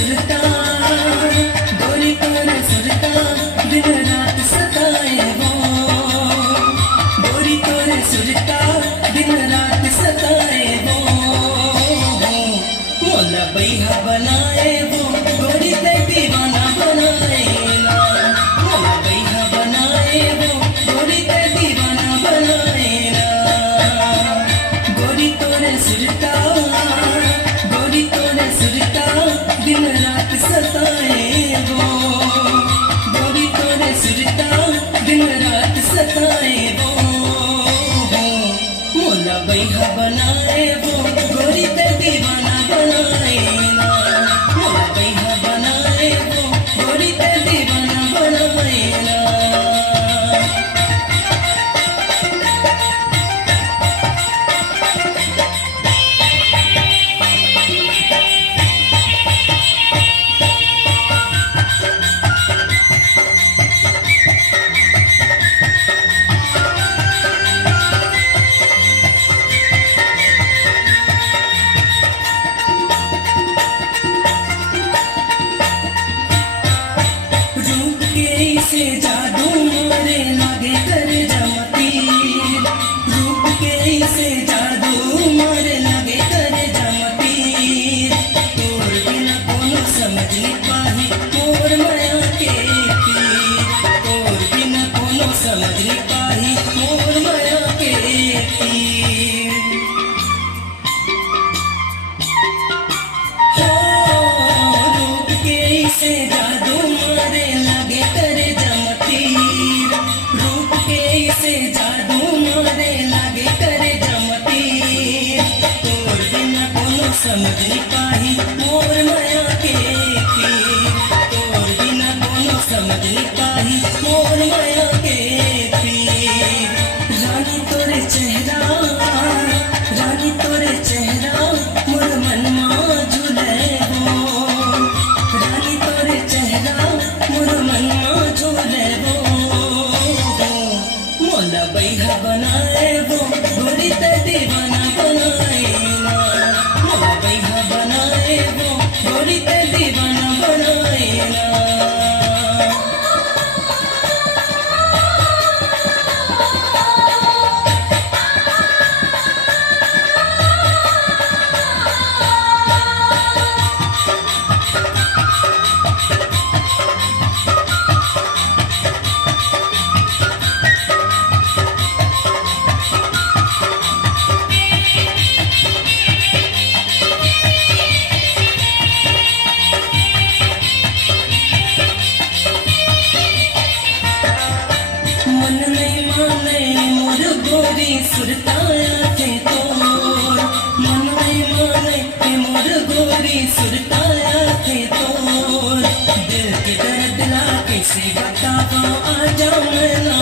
सुरता, गोरी तोरे सुरता, दिन रात सताए वो। गोरी तोरे सुरता, दिन रात सताए वो। मोला बैहा बनाए वो, गोरी ते दीवाना बनाए ना। मोला बैहा बनाए वो, गोरी ते दीवाना बनाए ना। गोरी तोरे सुरता, गोरी तोरे सुरता, दिन रात सताए वो। गोरी तोरे सुरता, दिन रात सताए वो। मोला बैहा बनाए वो, गोरी ते दीवाना बनाए ना। मोला बैहा बनाए वो, गोरी ते दीवाना बनाए ना। रूप के से जादू मारे लागे कर जमती। रूप के से जादू मारे लागे कर जमती। तोर बिना कोनो समझ नहीं पाही मोर माया के पीर। तोर बिना कोनो समझ नहीं पाही मोर माया के पीर। रूप के से जादू मारे लागे करे जमतीर। रूप के से जादू मारे लागे करे जमतीर। तोर बिना कोनो समझ नहीं पाही मोर माया के पीर। तोर बिना कोनो समझ नहीं पाही मोर माया के पीर। रानी तोरे चेहरा, रानी तोरे चेहरा मोर मनमा झूले वो। रानी तोरे चेहरा मोर मनमा झूले वो। मोला बैहा बनाए वो, गोरी ते दीवाना बनाए ना। मोला बैहा बनाए वो, गोरी ते दीवाना बनाए ना। मन नहीं माने मोर गोरी सुरताया थे तोर। मन नहीं माने मोर गोरी सुरताया थे तोर। दिल के दर्द ला कैसे बतावा आजा मैना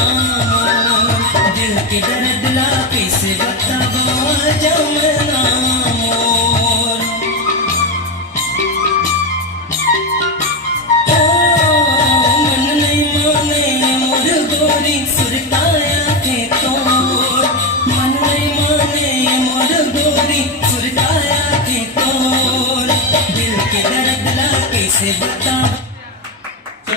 मोर। दिल के दर्द ला कैसे बतावा आजा मैना मोर। मन नहीं माने मोर गोरी सुरताया थे तोर। मन नहीं माने मोर गोरी सुरताया थे तोर। दिल के दर्द ला कैसे बता